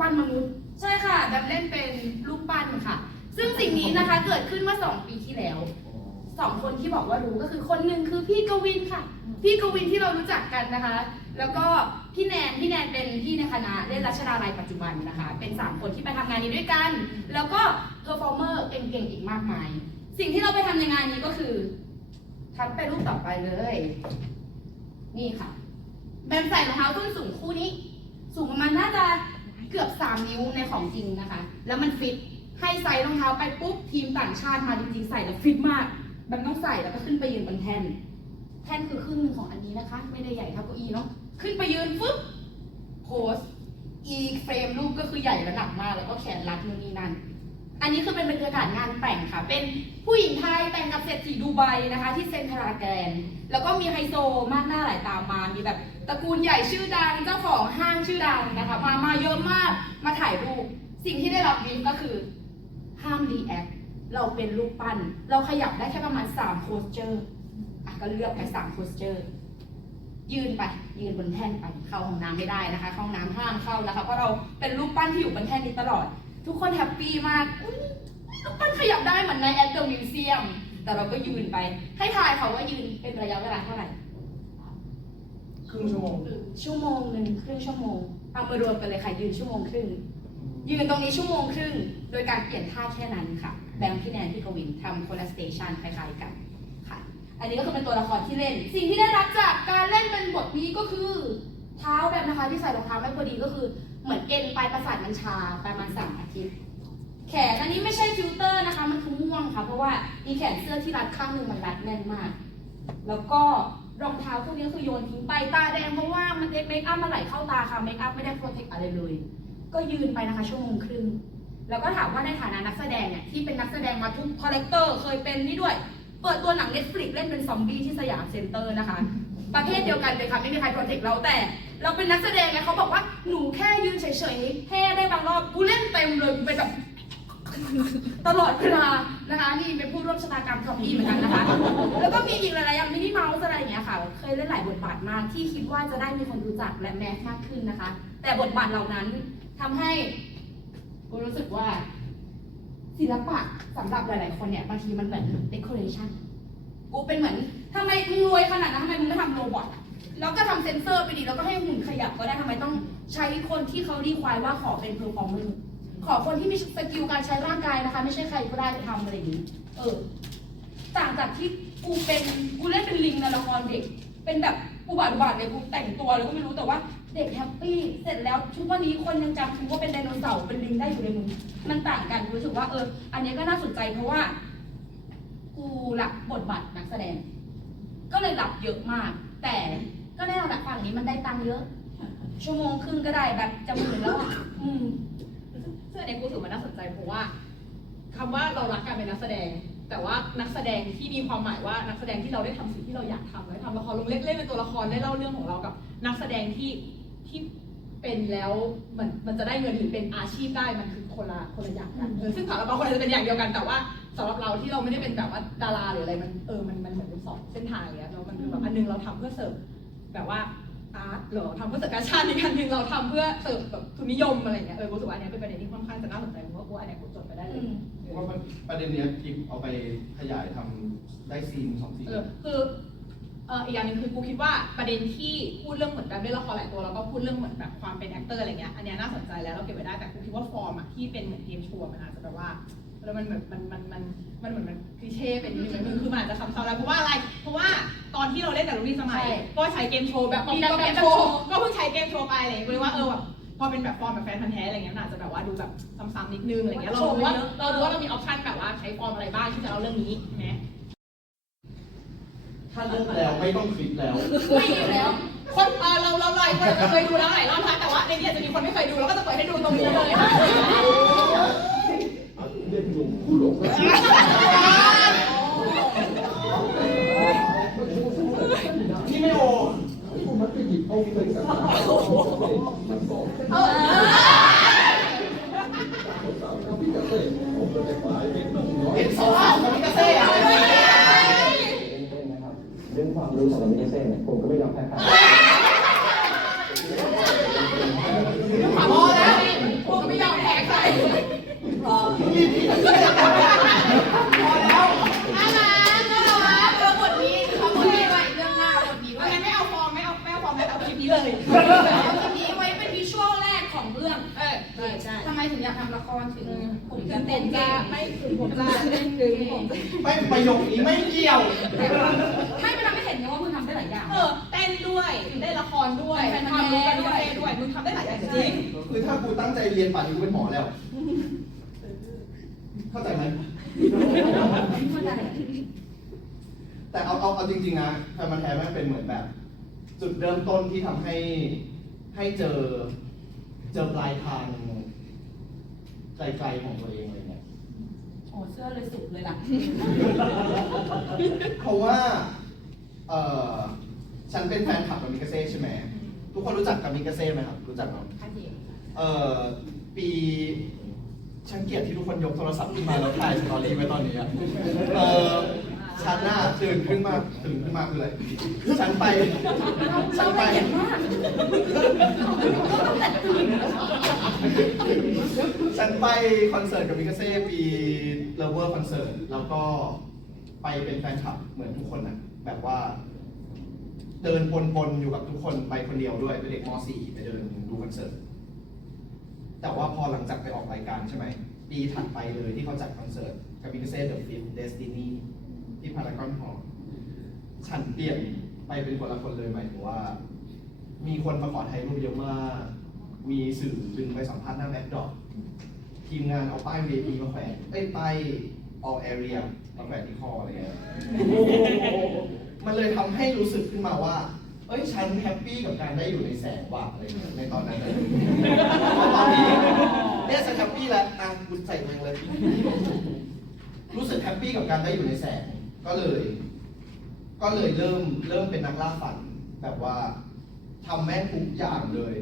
ปั้นมนุษย์ใช่ค่ะแบบเล่นเป็นรูปปั้นค่ะ ซึ่งสิ่งนี้นะคะเกิดขึ้นเมื่อสองปีที่แล้วสองคนที่บอกว่ารู้ก็คือคนหนึ่งคือพี่กวินค่ะ พี่กวินที่เรารู้จักกันนะคะ แล้วก็พี่แนนพี่แนนเป็นพี่ในคณะเล่นรัชดาลัยปัจจุบันนะคะ เป็นสามคนที่ไปทำงานนี้ด้วยกัน แล้วก็เพอร์ฟอร์เมอร์เก่งๆอีกมากมาย สิ่งที่เราไปทำในงานนี้ก็คือทัดไปรูปต่อไปเลย นี่ค่ะแบมใส่รองเท้าส้นสูงคู่นี้ สูงประมาณน่าจะ เกือบ 3 นิ้วในของจริงนะคะ แล้วมันฟิตให้ใส่รองเท้าไปปุ๊บทีมต่างชาติมาจริงๆใส่แล้วฟิตมากแบมต้องใส่แล้วก็ขึ้นไปยืนบนแท่น แท่นคือครึ่งหนึ่งของอันนี้นะคะ ไม่ได้ใหญ่เท่าเก้าอี้เนาะขึ้นไปยืนปุ๊บโพสอีเฟรมรูปก็คือใหญ่และหนักมากแล้วก็แขนรัดนู่นนี่นั่น อันนี้คือเป็นบรรยากาศงานแต่งค่ะ เป็นผู้หญิงไทยแต่งกับเศรษฐีดูไบนะคะ ที่เซนทราแกรนแล้วก็มีไฮโซมากหน้าหลายตามามีแบบตระกูลใหญ่ชื่อดัง เจ้าของห้างชื่อดังนะคะ มา มาเยอะมาก มาถ่ายรูป สิ่งที่ได้รับบีฟก็คือ ห้ามรีแอค เราเป็นรูปปั้น เราขยับได้แค่ประมาณ3โพสเจอร์อะก็เลือกไป3โพสเจอร์ยืนไปยืนบนแท่นไปเข้าห้องน้ำไม่ได้นะคะเข้าห้องน้ำห้ามเข้านะคะเพราะเราเป็นรูปปั้นที่อยู่บนแท่นนี้ตลอด ทุกคนแฮปปี้มากอุ๊ยรูปปั้นขยับได้เหมือนในแอดเดอร์มิวเซียม แต่เราก็ยืนไป ให้ทายค่ะว่ายืนเป็นระยะเวลาเท่าไหร่ ครึ่งชั่วโมงชั่วโมงหนึ่งครึ่งชั่วโมง เอามารวมกันเลยค่ะยืนชั่วโมงครึ่ง ยืนตรงนี้ชั่วโมงครึ่ง โดยการเปลี่ยนท่าแค่นั้นค่ะ แบงค์พี่แนนพี่กวินทำคนละสเตชันคล้ายๆกันค่ะ อันนี้ก็คือเป็นตัวละครที่เล่น สิ่งที่ได้รับจากการเล่นเป็นบทนี้ก็คือ เท้าแบบนะคะที่ใส่รองเท้าไม่พอดีก็คือ เหมือนเอ็นปลายประสาทมันชาประมาณสามอาทิตย์ แขนอันนี้ไม่ใช่ฟิลเตอร์นะคะ มันคือม่วงค่ะ เพราะว่ามีแขนเสื้อที่รัดข้างหนึ่งมันรัดแน่นมาก แล้วก็รองเท้าพวกนี้คือโยนทิ้งไปตาแดงเพราะว่ามันเมคอัพมาไหลเข้าตาค่ะเมคอัพไม่ได้โปรเทคอะไรเลย ก็ยืนไปนะคะชั่วโมงครึ่งแล้วก็ถามว่าในฐานะนักแสดงเนี่ยที่เป็นนักแสดงมาทุกคาแรคเตอร์เคยเป็นนี่ด้วย เปิดตัวหนัง Netflix เล่นเป็นซอมบี้ที่สยามเซ็นเตอร์นะคะ ประเภทเดียวกันเลยค่ะ ไม่มีใครโปรเทคเราแต่ เราเป็นนักแสดงไงเขาบอกว่าหนูแค่ยืนเฉยๆเท่ได้บางรอบกูเล่นเต็มเลยกูเป็นแบบตลอดเวลานะคะนี่เป็นผู้ร่วมชะตากรรมทอมบี้เหมือนกันนะคะ แล้วก็มีอีกหลายๆอย่างมินิเมาส์อะไรอย่างเงี้ยค่ะ เคยเล่นหลายบทบาทมากที่คิดว่าจะได้มีคนรู้จักและแมสมากขึ้นนะคะ แต่บทบาทเหล่านั้นทำให้กูรู้สึกว่า ศิลปะสำหรับหลายๆคนเนี่ยบางทีมันเหมือนเดคอเรชันกูเป็นเหมือนทำไมมึงรวยขนาดนั้นทำไมมึงไม่ทำโรบอท แล้วก็ทำเซนเซอร์ไปดิแล้วก็ให้หุ่นขยับก็ได้ทำไมต้องใช้คนที่เขาดีควายว่าขอเป็นเพอร์ฟอร์เมอร์ขอคนที่มีสกิลการใช้ร่างกายนะคะ ไม่ใช่ใครก็ได้ไปทำอะไรอย่างนี้ เออ ต่างจากที่กูเป็นกูเล่นเป็นลิงในละครเด็ก เป็นแบบอุบานบาทเลยกูแต่งตัวเลยก็ไม่รู้แต่ว่าเด็กแฮปปี้เสร็จแล้วทุกวันนี้คนยังจำกูว่าเป็นไดโนเสาร์เป็นลิงได้อยู่ในมือมันต่างกันกูรู้สึกว่าเออ อันนี้ก็น่าสนใจเพราะว่า กูรับบทบาทนักแสดง ก็เลยรับเยอะมาก แต่ ก็แน่นอนแหละฝั่งนี้มันได้ตังค์เยอะ ชั่วโมงครึ่งก็ได้แบบจะหมื่นแล้วอะอืม ซึ่งอันเนี้ยกูรู้สึกมันน่าสนใจเพราะว่าคำว่าเรารักการเป็นนักแสดง แต่ว่านักแสดงที่มีความหมายว่านักแสดงที่เราได้ทำสิ่งที่เราอยากทำได้ทำละครลงเล่นเล่นเป็นตัวละครได้เล่าเรื่องของเรากับ นักแสดงที่ที่เป็นแล้วมันมันจะได้เงินหรือเป็นอาชีพได้มันคือคนละคนละอย่างกันเออซึ่งสำหรับบางคนอาจจะเป็นอย่างเดียวกันแต่ว่าสำหรับเราที่เราไม่ได้เป็นแบบว่าดาราหรืออะไรมันเออมันมันเหมือนเป็นสองเส้นทางอย่างเงี้ยแล้วมันคือแบบอันหนึงเราทำเพื่อเสิร์ฟ แบบว่าอาร์ตหรอทำเพื่อเสิร์ฟการชาติอีกอันหนึ่งเราทำเพื่อเสิร์ฟแบบทุนนิยมอะไรเงี้ยเออกูรู้สึกว่าอันเนี้ยเป็นประเด็นที่ค่อนข้างจะน่าสนใจเพราะว่ากูว่าอันเนี้ยกูจดไปได้เลยเพราะว่ามันประเด็นเนี้ยพิมพ์เอาไปขยายทำได้ซีนสองซีน เออคือเอออีกอย่างหนึ่งคือกูคิดว่าประเด็นที่พูดเรื่องเหมือนแบบเล่นละครหลายตัวแล้วก็พูดเรื่องเหมือนแบบความเป็นแอคเตอร์อะไรเงี้ยอันเนี้ยน่าสนใจแล้วเราเก็บไว้ได้แต่กูคิดว่าฟอร์มอะที่เป็นเหมือนเกมโชว์มันอาจจะแบบว่า แล้วมันแบบมันมันมันมันเหมือนมันคลีเช่เป็นนิดนึงคือมันอาจจะซ้ำๆแล้วเพราะว่าอะไร เพราะว่าตอนที่เราเล่นกับลูกนี่สมัยใช่ก็ใช้เกมโชว์แบบมีมีแบบก็เกมแบบโชว์โชว์ก็เพิ่งใช้เกมโชว์ไปอะไรอย่างเงี้ยกูเลยว่าเออแบบพอเป็นแบบฟอร์มแบบแฟนพันธ์แท้อะไรเงี้ยมันอาจจะแบบว่าดูแบบซ้ำๆนิดนึงอะไรเงี้ยเรารู้ว่าเรารู้ว่าเรามีออปชั่นแบบว่าใช้ฟอร์มอะไรบ้างที่จะเล่าเรื่องนี้ใช่ไหมถ้าเลิกแล้วไม่ต้องคิดแล้ว ไม่อยู่แล้ว คนเออเราเราหลายคนอาจจะเคยดูแล้วหลายรอบนะแต่ว่าในนี้อาจจะมีคนไม่เคยดูเราก็จะเปิดให้ดูตรงนี้เลยเนี่ไม่โอผู้มันไปหยิบเอาเงินกับมันบอกสาวกับพี่กระเต้ผมก็จะกลายเป็นน้องน้อยเป็นสาวๆกับพี่กาเซ่อะเรู้ของมิเนเซ่เนี่ยผมก็ไม่ยอมแพ้ใคร พอแล้วผมก็ไม่ยอมแพ้ใครพอแล้ว น่ารักน่ารักเออบทนี้เขาบทนี้ไว้เรื่องหน้าบทนี้ เพ ไว้ ราะฉะนั้นไม่เอาฟอร์มไม่เอาไม่เอาฟอร์มแล้วเอาคลิปนี้เลย เอาบทนี้ไว้เป็นวิชวลแรกของเรื่องเออใช่ใช่ ทำไมถึงอยากทำละครถึงผมถึถึงงผเต้มนจะเก่งไม่ถึงผมจะเล่นถึงผมจะไม่ประโยคนี้ไม่เกี่ยวให้มันทำให้เห็นไงว่ามึงทำได้หลายอย่าง เออเต้นด้วยเล่นละครด้วยเป็นทำแฟด้วยนด้ด้ววยยด้วยมึงทำได้หลายอย่างจริงคือถ้ากูตั้งใจเรียนป่านนี้กูเป็นหมอแล้ว เข้าใจไหมเข้าใจแต่เอาเอาเอาจริงๆนะแฟนมันธุ์แท้แม่งเป็นเหมือนแบบ จุดเริ่มต้นที่ทำให้ให้เจอ เจอปลายทางไกลๆของตัวเองอะไรเงี้ยโอ้เสื้อเลยสุดเลยล่ะ เพราะว่า เออฉันเป็นแฟนคลับกามิกาเซ่ใช่ไหม ทุกคนรู้จักกามิกาเซ่ไหมครับ รู้จักไหมค่ะเจมเออปีฉันเกลียดที่ทุกคนยกโทรศัพท์ขึ้นมาแล้วถ่ายสตอรี่ไว้ตอนนี้อะเออฉันน่าตื่นขึ้นมาตื่นขึ้นมาคืออะไร ฉันไป ฉันไปเก่งมาก ฉันไปคอนเสิร์ตกับมิกาเซ่ปีเลเวอร์คอนเสิร์ตแล้วก็ไปเป็นแฟนคลับเหมือนทุกคนนะแบบว่า เดินปนๆอยู่กับทุกคนไปคนเดียวด้วยเป็นเด็กม .4 ไปเดินดูคอนเสิร์ตแต่ว่าพอหลังจากไปออกรายการใช่ไหมปีถัดไปเลยที่เขาจัดคอนเสิร์ตกับมิกาเซ่เดอะฟิฟเดสตินีที่พารากอนฮอลฉันเปลี่ยนไปเป็นคนละคนเลยหมายถึงว่า มีคนมาขอถ่ายรูปเยอะมาก มีสื่อดึงไปสัมภาษณ์หน้าแบ็คดรอปทีมงานเอาป้าย VIP มาแขวนเอ้ยป้าย all area มาแขวนที่คออะไรเงี้ยมันเลยทำให้รู้สึกขึ้นมาว่า เอ้ยฉันแฮปปี้กับการได้อยู่ในแสงว่ะอะไรเงี้ยในตอนนั้นนะเพราะตอนนี้เนี่ยฉันแฮปปี้แล้วอะกูใส่เองเลย รู้สึกแฮปปี้กับการได้อยู่ในแสง ก็เลย ก็เลยเริ่มเริ่มเป็นนักล่าฝันแบบว่าทำแม่งทุกอย่างเลย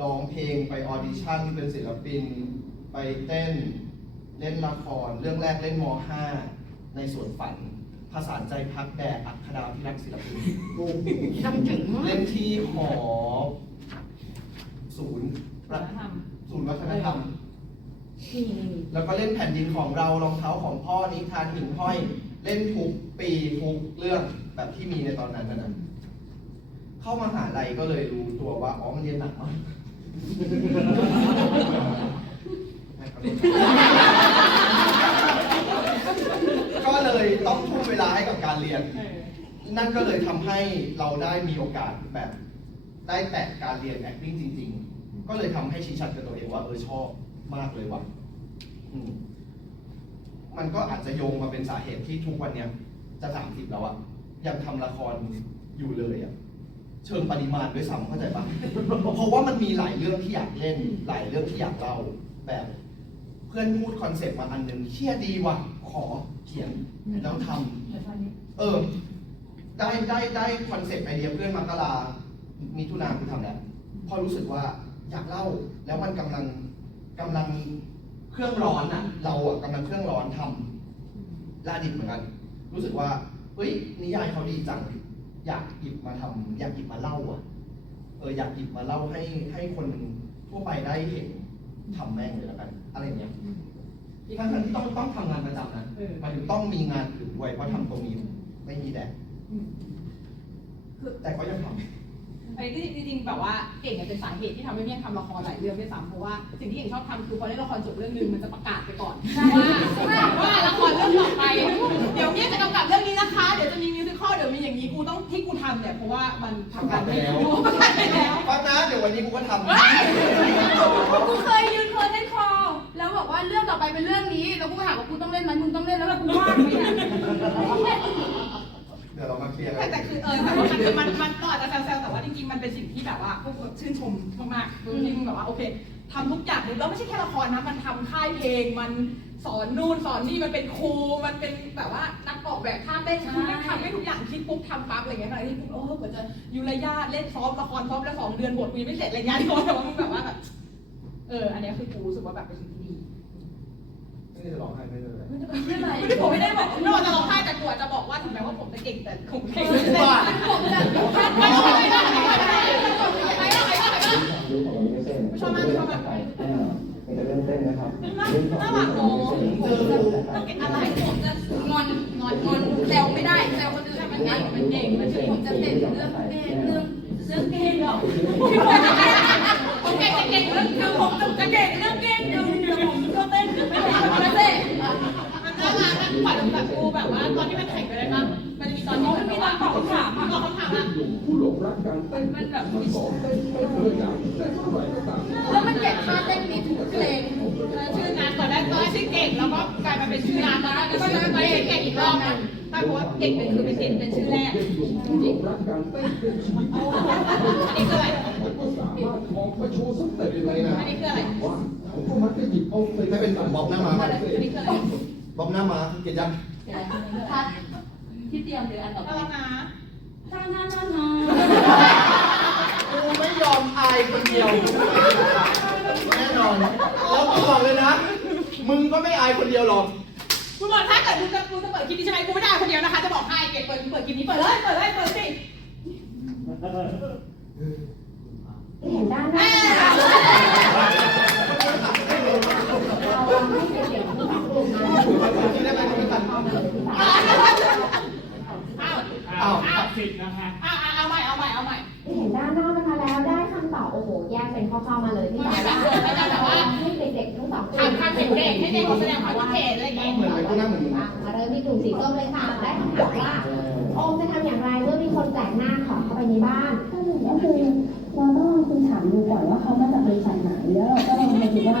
ร้องเพลงไปออดิชั่นเป็นศิลปิน ไปเต้นเล่นละคร เรื่องแรกเล่นม .5 ในสวนฝันภาษาใจพักแดกอัคดาวที่รักศิลปินทำถึงมากเล่นที่หอ ศูนย์ประทศูนย์วัฒนธรรมนี่นี่แล้วก็เล่นแผ่นดินของเรารองเท้าของพ่อนิทานหิ่งห้อย เล่นทุกปีทุกเรื่องแบบที่มีในตอนนั้นนะนะเข้ามาหาลัยก็เลยรู้ตัวว่า อ๋อมันเรียนหนักมาก ก็เลยต้องทุ่มเวลาให้กับการเรียน นั่นก็เลยทำให้เราได้มีโอกาสแบบได้แตะการเรียน acting จริง ๆ ก็เลยทำให้ชี้ชัดกับตัวเองว่าเออชอบมากเลยว่ะอืมมันก็อาจจะโยงมาเป็นสาเหตุที่ทุกวันเนี้ยจะสามสิบแล้วอะยังทำละครอยู่เลยอะ เชิงปริมาณด้วยซ้ำเข้าใจปะเพราะว่ามันมีหลายเรื่องที่อยากเล่น หลายเรื่องที่อยากเล่าแบบ เพื่อนพูดคอนเซ็ปต์มาอันหนึ่งเชี่ยดีว่ะขอเขียนแล้วทำเออ ได้ได้ได้คอนเซปต์ไอเดียเพื่อนมกรามีทุนาคุณทำแล้วพอรู้สึกว่าอยากเล่าแล้วมันกำลังกำลังเครื่องร้อนอะ เราอะกำลังเครื่องร้อนทำลาดิบเหมือนกัน รู้สึกว่าเฮ้ยนิยายเขาดีจัง อยากหยิบมาทำอยากหยิบมาเล่าอะเอออยากหยิบมาเล่าให้ให้คนทั่วไปได้เห็นทำแม่งเลยแล้วกัน อะไรอย่างเงี้ยทั้งนั้นที่ต้องต้องทำงานประจำนะเออหมายถึงต้องมีงานอื่นด้วยเพราะทำตรงนี้ไม่มีแดดแต่ก็ยังทำไอ้ที่จริงๆแบบว่าเก่งเนี่ยเป็นสาเหตุที่ทำให้เนี่ยทำละครหลายเรื่องด้วยซ้ำเพราะว่าสิ่งที่เก่งชอบทำคือพอเล่นละครจบเรื่องหนึงมันจะประกาศไปก่อนว่าว่าละครเรื่องต่อ กูทำเนี่ยเพราะว่ามันทำกันไม่ได้ประกาศไปแล้วฟังนะเดี๋ยววันนี้กูก็ทำกูเคยยืนเคิร์เทนคอลแล้วบอกว่าเรื่องต่อไปเป็นเรื่องนี้ แล้วกูก็ถามว่ากูต้องเล่นไหมมึงต้องเล่นแล้วแล้วกูว่างไหมอะเดี๋ยวเรามาเคลียร์กัแต่นแต่คือเออแต่ว่ามันคือมันมันก็อาจจะแซวๆแต่ว่าจริงๆมันเป็นสิ่งที่แบบว่าพวกเราชื่นชมมากๆโดยที่มึงแบบว่าโอเคทำทุกอย่างเลยแล้วไม่ใช่แค่ละครนะมันทำค่ายเพลงมัน สอนนู่นสอนนี่มันเป็นครูมันเป็นแบบว่านักออกแบบท่าเต้นคือมันทำให้ทุกอย่างคิดปุ๊บทำปั๊บอะไรเงี้ยอะไรที่ปุ๊บเออเผื่อจะยูระยาเล่นซ้อมละครซ้อมแล้วสองเดือนบทมีไม่เสร็จอะไรเงี้ยแต่ว่ามึงแบบว่าแบบเอออันเนี้ยคือกูรู้สึกว่าแบบเป็นสิ่งที่ดีไม่ได้ร้องไห้ไม่ได้เลยไม่ได้ผมไม่ได้บอกไม่ว่าจะร้องไห้แต่กลัวจะบอกว่าถึงแม้ว่าผมจะเก่งแต่ผมเก่งไม่ได้บ้าผมจะไม่ได้ไม่ได้ไม่ได้ไม่ได้ไม่ได้ไม่ได้ดูของมิกาเซ่มันจะ เริ่มเต้นนะครับเรื่องของน่ารักของมิกาเซ่ต้องเก่งอะไรผมจะงอนงอนงอนแซวไม่ได้แซวคนอื่นมันงั้นมันเก่งมันเก่งผมจะเต้นเรื่องเก่งเรื่องเรื่องเก่งหรอกผมเก่งเก่งเรื่องคือผมจะเก่งเรื่องเก่งเดี๋ยวผมก็เต้นไม่ได้ทำอะไรเต้มันน่ารักมันขวัญแบบกูแบบว่าตอนที่มันแข่งกันเลยป่ะมันจะมีตอนที่มันมีตอนตอบคำถามตอบคำถามอะหนุ่มผู้หลงรักการเต้นมันแบบมันสอนเต้นไม่เคยอยากเต้นเท่าไหร่ เป็นชื่อร้านแล้วก็ชื่อตอนนี้เก่งอีกรอบนึงใช่เพราะว่าเก่งเป็นคือเป็นเก่งเป็นชื่อแรกอันนี้คืออะไรมันก็สามารถออกมาโชว์สเต็ปเลยนะอันนี้คืออะไรว่าเขาก็มักจะหยิบเอาเพลงถ้าเป็นผมบ๊อบหน้ามาอันนี้คืออะไรบ๊อบหน้ามาเกียรติยังที่เตรียมหรืออันต่อไปนะท่าหน้าหน้าหน้ากูไม่ยอมอายคนเดียวแน่นอนแล้วกูบอกเลยนะ มึงก็ไม่อายคนเดียวหรอกคุณบอกถ้าเกิดคุณจะคุณจะเปิดคลิปนี้ใช่ไหมกูไม่ได้คนเดียวนะคะ จะบอกให้เก็บเปิดเปิดคลิปนี้เปิดเลยเปิดเลยเปิดสิเห็นด้านหเอ้น้ายเราให้เด็กๆที่กลุ่มนั้นที่ได้ไปที่กันอ้าวอ้าวอ้าวผิดนะคะอ้าวเอาใหม่เอาใหม่เอาใหม่เห็นด้านนอกนะคะแล้วได้คำตอบโอ้โหแยกเป็นข้อๆมาเลยที่บอก ถามมความเห็นเด็กให้เด็กเขาแสดงความคิดเห็นอะไรอย่างเงี้ยเหมือนไปกูนั่งเหมือนมึงอะมาเริ่มที่กลุ่มสีส้มเลยค่ะได้คำตอบว่าโอมจะทำอย่างไรเมื่อมีคนแปลกหน้าขอเข้าไปในบ้านก็คือก็คือเราต้องลองคุยถามดูก่อนว่าเขามาจากบริษัทไหนแล้วเราก็ลองมาดูว่า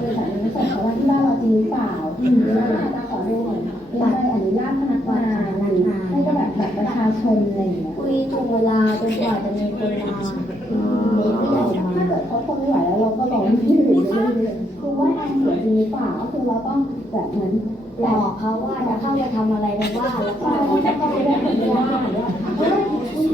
บริษัทนี้ส่งเขาว่าที่บ้านเราจริงหรือเปล่าหรือว่าอาจจะขอดูเหมือนใบอนุญาตพนักงานหรือไม่ก็แบบแบบประชาชนอะไรอย่างเงี้ยคุยตรงเวลาจนกว่าจะมีคนมาเด็กผู้ใหญ่มาถ้าเกิดเขาทนไม่ไหวแล้วเราก็ลองที่อื่นไปเรื่อยๆ คือว่านางเสียดีหป่าก็คือเราต้องแบบเหมือนบอกเขาว่าจะเข้าจะทำอะไรในบ้านแล้วก็เราก็ต้องไปเรื่องของบ้าะว่าเฮ้คุณ